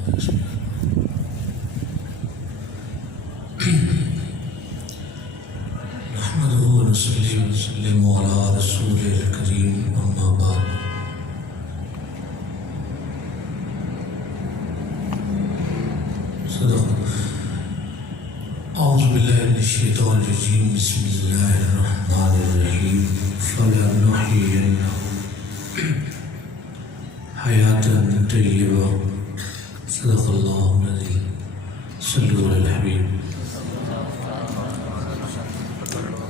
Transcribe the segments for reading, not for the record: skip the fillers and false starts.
نحمده ونصلي ونسلم على رسوله الكريم أما بعد صدق أعوذ بالله من الشيطان الرجيم بسم الله الرحمن الرحيم فلنحيينه حياة طيبة صدق الله العظيم صلوا على الحبيب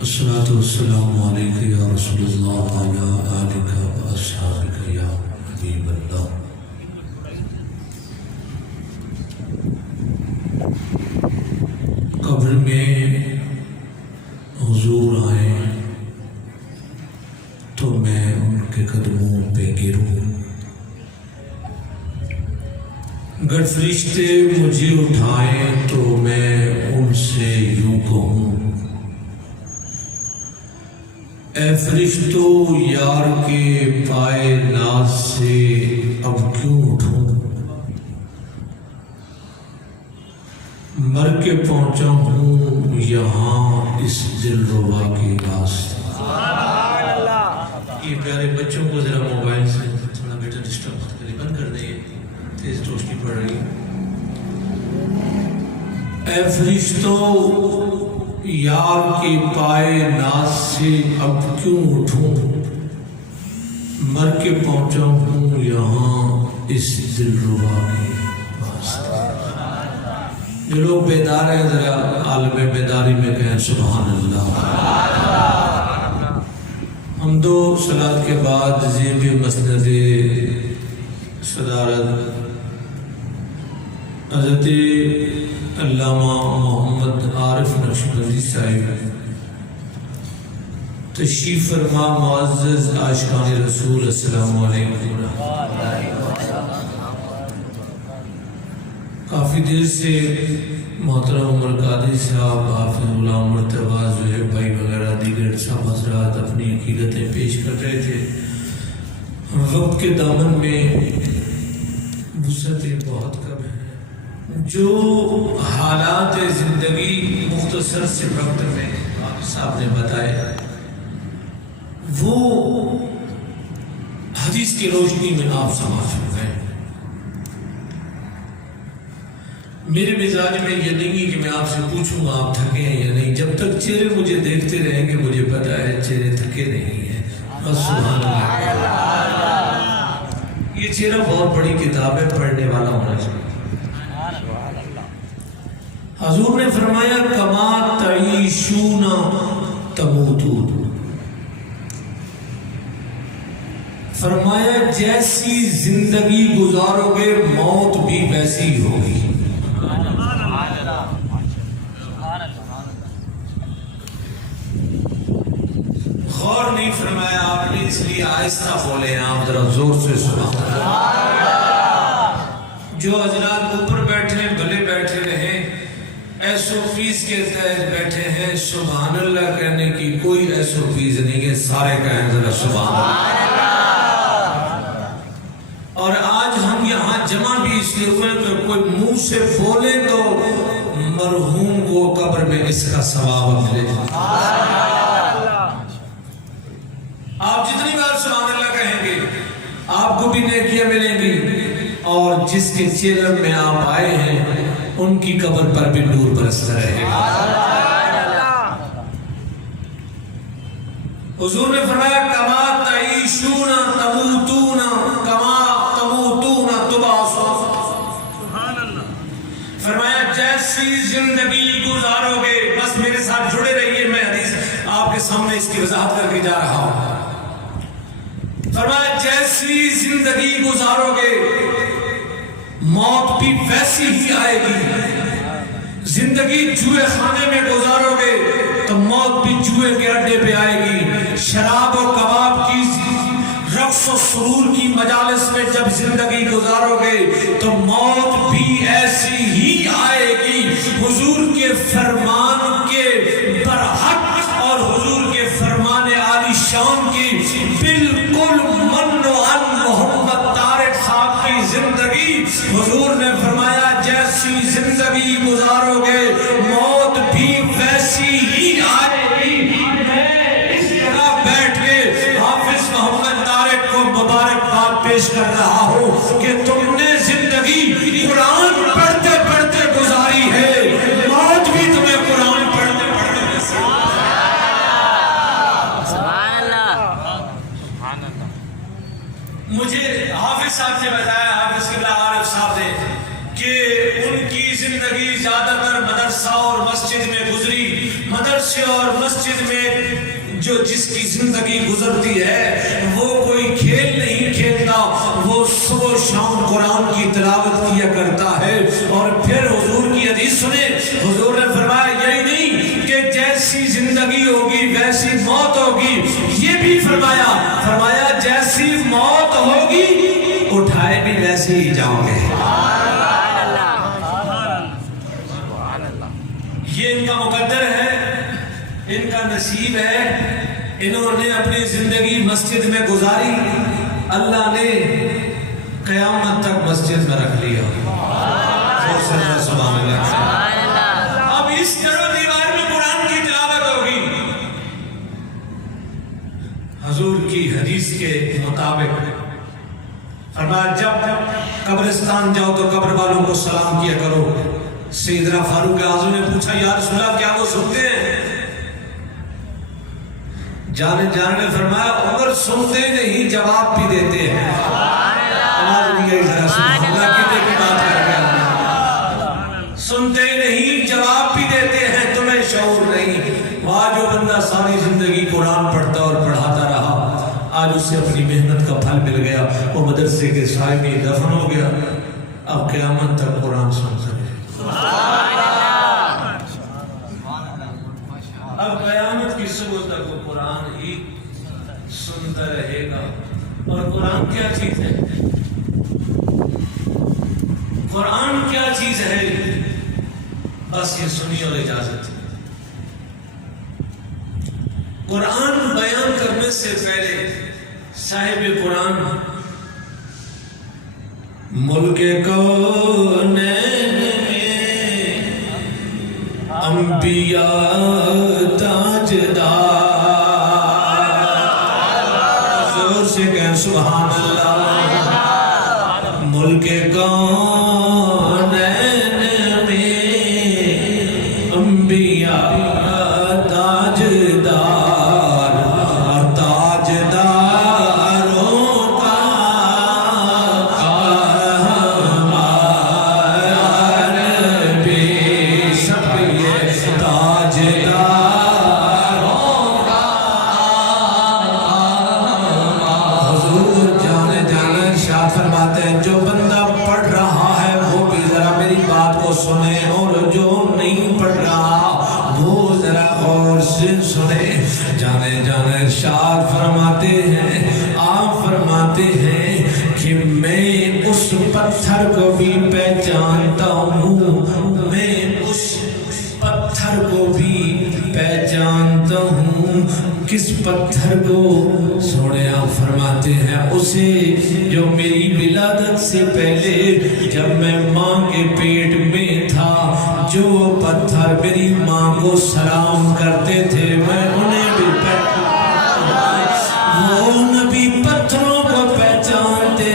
الصلاة والسلام عليك يا رسول الله وعلى آلك وأصحابك يا حبيب الله قبر میں حضور آئے تو میں ان کے قدموں پہ گروں، گر فرشتے مجھے اٹھائیں تو میں ان سے یوں کہوں، اے فرشتو یار کے پائے ناز سے اب کیوں اٹھوں، مر کے پہنچا ہوں یہاں اس دل ربا کے راستے۔ یہ پیارے بچوں کو ذرا موبائل سے تھوڑا بیٹا ڈسٹرب کرے، بند کر دیں، تیز روشنی پڑ رہی ہے۔ اے فرشتو یار کے پائے ناز سے اب کیوں اٹھوں، مر کے پہنچا ہوں یہاں اس دل ربا کے واسطے۔ جو لوگ بیدار ہیں ذرا عالم بیداری میں کہیں سبحان اللہ۔ حمد و صلاۃ کے بعد زیب مسند صدارت حضرت علامہ محمد عارف نقشبندی صاحب تشریف فرما۔ معزز عاشقان رسول السلام علیکم۔ کافی دیر سے محترم عمر قادری صاحب، حافظ غلام مرتضیٰ، زہیر بھائی وغیرہ دیگر صاحب حضرات اپنی عقیدتیں پیش کر رہے تھے۔ وقت کے دامن میں وسعتیں بہت کم ہیں۔ جو حالات زندگی مختصر سے وقت میں آپ صاحب نے بتائے، وہ حدیث کی روشنی میں آپ سمجھ چکے ہیں۔ میرے مزاج میں یہ نہیں کہ میں آپ سے پوچھوں گا آپ تھکے ہیں یا نہیں، جب تک چہرے مجھے دیکھتے رہیں گے مجھے پتا ہے چہرے تھکے نہیں ہیں۔ بس سبحان اللہ۔ یہ چہرہ بہت بڑی کتاب ہے، پڑھنے والا ہونا چاہیے۔ حضور نے فرمایا کما تعیشون تموتون، فرمایا جیسی زندگی گزارو گے موت بھی ویسی ہوگی۔ غور نہیں فرمایا آپ نے، اس لیے آہستہ بولے ہیں آپ، ذرا زور سے سنا۔ جو حضرات اوپر بیٹھے ہیں بھلے بیٹھے رہیں، ایس او پیز کے تحت بیٹھے ہیں، سبحان اللہ کہنے کی کوئی ایس او پیز نہیں ہے، سارے کہیں ذرا سبحان اللہ۔ اور آج ہم یہاں جمع بھی اس لیے ہوئے کہ کوئی منہ سے بولے تو مرحوم کو قبر میں اس کا ثواب ملے۔ آپ جتنی بار سبحان اللہ کہیں گے آپ کو بھی نیکیاں ملیں گی، اور جس کے چیلم میں آپ آئے ہیں ان کی قبر پر بھی نور برستا رہے گا۔ حضور نے فرمایا کما تعیشون تموتون کما تموتون تبعثون، فرمایا جیسی زندگی گزارو گے، بس میرے ساتھ جڑے رہیے، میں حدیث آپ کے سامنے اس کی وضاحت کر کے جا رہا ہوں۔ فرمایا جیسی زندگی گزارو گے موت بھی ویسی ہی آئے گی۔ زندگی جوئے خانے میں گزارو گے تو موت بھی جوئے کے اڈے پہ آئے گی۔ شراب و کباب کی رقص و سرور کی مجالس میں جب زندگی گزارو گے تو موت بھی ایسی ہی آئے گی۔ حضور کے فرمان کے برحق اور حضور کے فرمان عالی شان کی بالکل من و عن محمد طارق صاحب کے کی زندگی حضور نے فرمایا جیسی زندگی گزارو گے موت بھی ویسی ہی آئے گی۔ اس طرح بیٹھ کے حافظ محمد طارق کو مبارکباد پیش کر رہا ہوں کہ تم نے زندگی قرآن پڑھتے پڑھتے گزاری ہے، موت بھی تمہیں قرآن پڑھتے پڑھتے نصیب۔ مجھے حافظ صاحب نے بتایا، حافظ قبلہ عارف صاحب نے، کہ ان کی زندگی زیادہ تر مدرسہ اور مسجد میں گزری۔ مدرسے اور مسجد میں جس کی زندگی گزرتی ہے وہ کوئی کھیل نہیں کھیلتا، وہ صبح و شام قرآن کی تلاوت کیا کرتا ہے۔ اور پھر حضور کی حدیث سنے، حضور نے فرمایا یہی نہیں کہ جیسی زندگی ہوگی ویسی موت ہوگی، یہ بھی فرمایا جیسی موت ہوگی اٹھائے بھی ویسے ہی جاؤ گے۔ یہ ان کا مقدر ہے، ان کا نصیب ہے۔ انہوں نے اپنی زندگی مسجد میں گزاری، اللہ نے قیامت تک مسجد میں رکھ لیا۔ سبحان اللہ۔ اب اس طرح دیوار میں قرآن کی تلاوت ہوگی۔ حضور کی حدیث کے مطابق فرمایا جب قبرستان جاؤ تو قبر والوں کو سلام کیا کرو۔ سیدنا فاروق اعظم نے پوچھا یا رسول اللہ کیا وہ سنتے ہیں؟ جانے نے فرمایا عمر سنتے نہیں جواب بھی دیتے ہیں۔ سنتے نہیں جواب بھی دیتے ہیں، تمہیں شعور نہیں۔ وہاں جو بندہ ساری زندگی قرآن پڑھتا اور پڑھاتا رہا، آج اسے اپنی محنت کا پھل مل گیا، وہ مدرسے کے سائے میں دفن ہو گیا، اب قیامت تک قرآن سن سکے۔ اب قیامت کی صبح تک وہ قرآن ہی سنتا رہے گا۔ اور قرآن کیا چیز ہے؟ قرآن کیا چیز ہے؟ بس یہ سنی اور اجازت۔ قرآن بیان کرنے سے پہلے صاحب قرآن ملک کونین میں انبیاء تاجدار، زور سے کہیں سبحان اللہ۔ ملک کونین میں انبیاء تاجدار، اور تاجداروں کا بے شک یہ تاجداروں کا حضور جانے شاہ فرماتے ہیں جو بندہ پڑھ رہا ہے وہ بھی ذرا میری بات کو سنے، اور جو نہیں پڑھ رہا وہ ذرا غور سے سنے۔ جانے ارشاد فرماتے ہیں، آپ فرماتے ہیں کہ میں اس پتھر کو بھی پہچانتا ہوں، میں اس پتھر کو بھی پہچانتا ہوں۔ کس پتھر کو؟ سونے آپ فرماتے ہیں اسے جو میری ولادت سے پہلے جب میں ماں کے پیٹ میں تھا، جو پتھر میری ماں کو سلام کرتے تھے میں انہیں بھی وہ نبی پتھروں کو پہچانتے،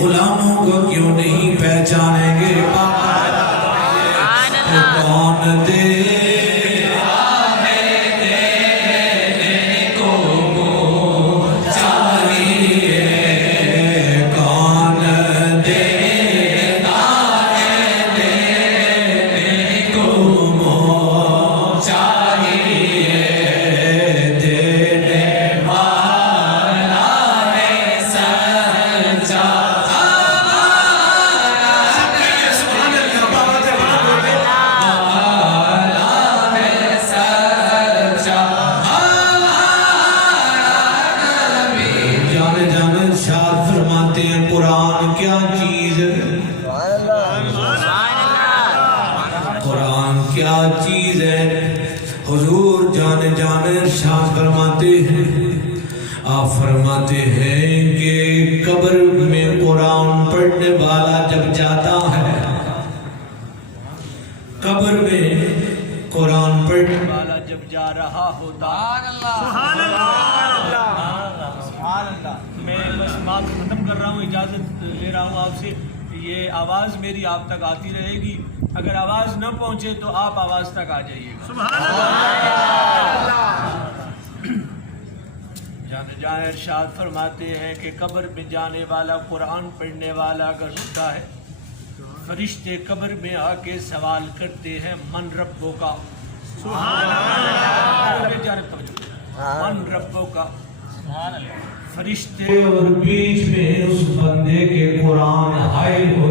غلاموں کو کیوں نہیں پہچانیں گے؟ کون دے فرماتے ہیں کہ قبر میں قرآن پڑھنے والا جب جاتا ہے قبر میں، قرآن پڑھنے والا جب جا رہا ہوتا، سبحان اللہ، سبحان اللہ۔ میں بس بات ختم کر رہا ہوں، اجازت لے رہا ہوں آپ سے۔ یہ آواز میری آپ تک آتی رہے گی، اگر آواز نہ پہنچے تو آپ آواز تک آ جائیے گا۔ سبحان اللہ۔ جہاں ارشاد فرماتے ہیں کہ قبر میں جانے والا، قرآن پڑھنے والا اگر اٹھتا ہے، فرشتے قبر میں آ کے سوال کرتے ہیں من ربوں کا، سبحان اللہ، من ربوں کا، فرشتے اور بیچ میں اس بندے کے قرآن حائل ہو،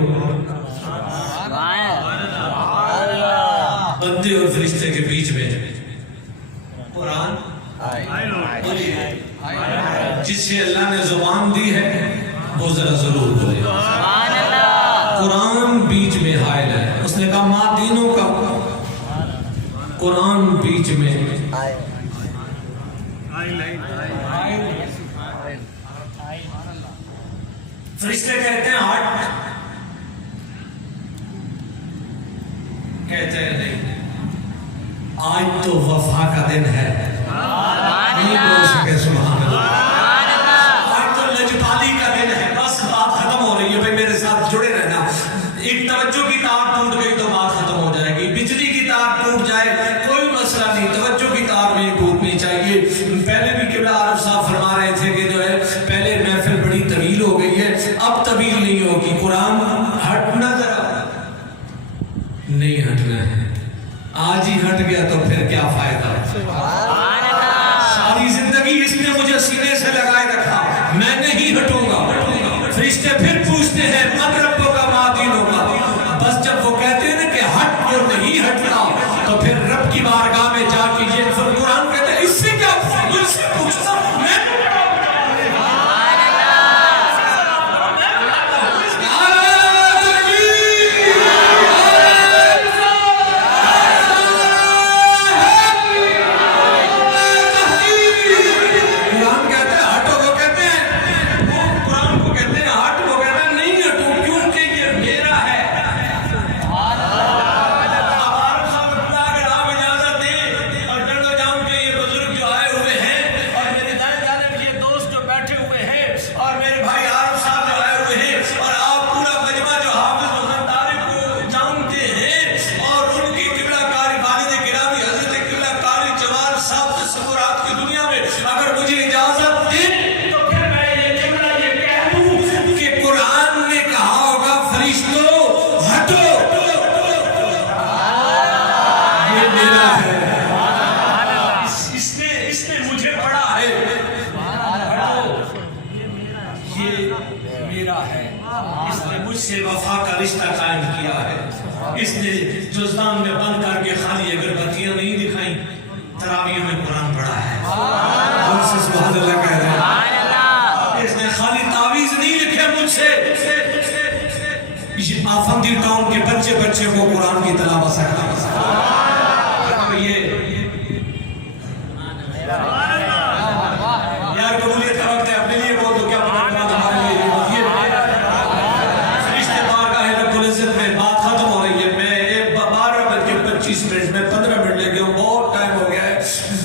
بندے اور فرشتے کے بیچ میں قرآن جسے اللہ نے زبان دی ہے وہ ذرا ضرور بولے، قرآن بیچ میں حائل ہے۔ اس نے کہا ماں دینوں کا، قرآن بیچ میں فرشتے کہتے ہیں ہٹ، کہتے ہیں نہیں، آج تو وفا کا دن ہے، نہیں بول سکے سبحان اللہ، آج تو لجپالی کا دن ہے، بس بات ختم ہو رہی ہے، بھائی میرے ساتھ جڑے رہنا۔ ایک توجہ کی تار ٹوٹ گئی تو بات ختم ہو جائے گی، بجلی کی تار ٹوٹ جائے کوئی مسئلہ نہیں، توجہ کی تار نہیں ٹوٹنی چاہیے۔ پہلے بھی قبلہ عارف صاحب فرما رہے تھے کہ جو ہے پہلے محفل بڑی طویل ہو گئی ہے، اب طویل نہیں ہوگی، قرآن ہٹنا ذرا نہیں ہٹنا ہے، آج ہی ہٹ گیا تو پھر کیا فائدہ؟ ساری زندگی اس نے مجھے سینے سے لگائے رکھا، میں نہیں ہٹوں گا۔ فرشتے پھر پوچھتے ہیں من ربوں کا ماں دینوں کا، بس جب وہ کہتے ہیں کہ ہٹ اور نہیں ہٹنا تو پھر رب کی بارگاہ میں جا کے یہ قرآن کہتے ہیں اس سے کیا مجھ سے پوچھنا، میں وفا کا رشتہ قائم کیا ہے، اس نے جزدان میں بند کر کے خالی اگربتیاں نہیں دکھائیں، تراویح میں قرآن پڑھا ہے، سبحان اللہ کہہ رہے ہیں، اس نے خالی تعویذ نہیں لکھے مجھ سے، آفندی ٹاؤن کے بچے کو قرآن کی تلاوت سکھایا۔ یار قبولیت کا وقت ہے، اپنے لیے بول دو، کیا ہمارے لیے بات ختم ہو رہی ہے۔ میں 12:25 میں 15 منٹ لے گیا ہوں، بہت ٹائم ہو گیا ہے،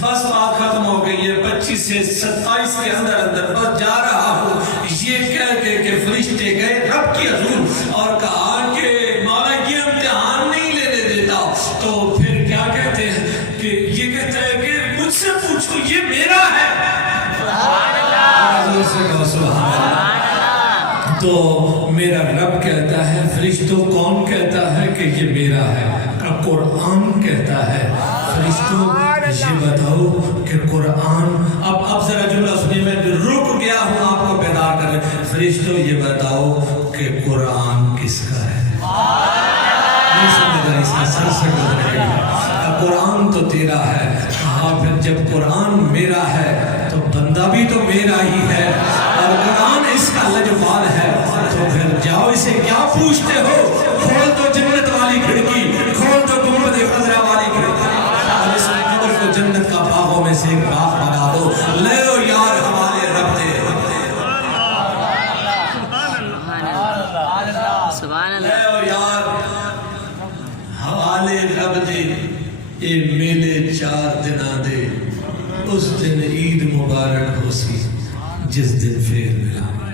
بس بات ختم ہو گئی ہے۔ 25 سے 27 کے اندر بس جا رہا ہوں، یہ کہہ کے کہ فرشتے گئے رب کی حضور اور کہا کہ مولا یہ امتحان نہیں لینے دیتا، تو پھر کیا کہتے ہیں کہ یہ کہتے ہیں کہ مجھ سے پوچھو یہ میرا ہے، سبحان اللہ۔ تو میرا رب کہتا ہے، فرشتوں کون کہتا ہے کہ یہ میرا ہے؟ قرآن کہتا ہے، فرشتوں یہ بتاؤ کہ قرآن، اب ذرا جملہ سنیے، میں رک گیا ہوں آپ کو بیدار کرنے، فرشتوں یہ بتاؤ کہ قرآن کس کا ہے؟ نہیں سمجھا، اس کا سر سے گزرے گا، قرآن تو تیرا ہے۔ کہا پھر جب قرآن میرا ہے تو بندہ بھی تو میرا ہی ہے، اور قرآن اس کا لجپال ہے، تو پھر جاؤ اسے کیا پوچھتے ہو؟ کھول تو جنت والی کھڑکی، کھول تو گنبد خضرا والی کھڑکی، اور اس قبر کو جنت کا باغوں میں سے ایک باغ بنا دو، لے لو یار ہمارے رب دے۔ سبحان اے اللہ او یار حوالے رب دے اے میلے 4 دناں دے اس دن عید مبارک ہو سی جس دن پھر ملا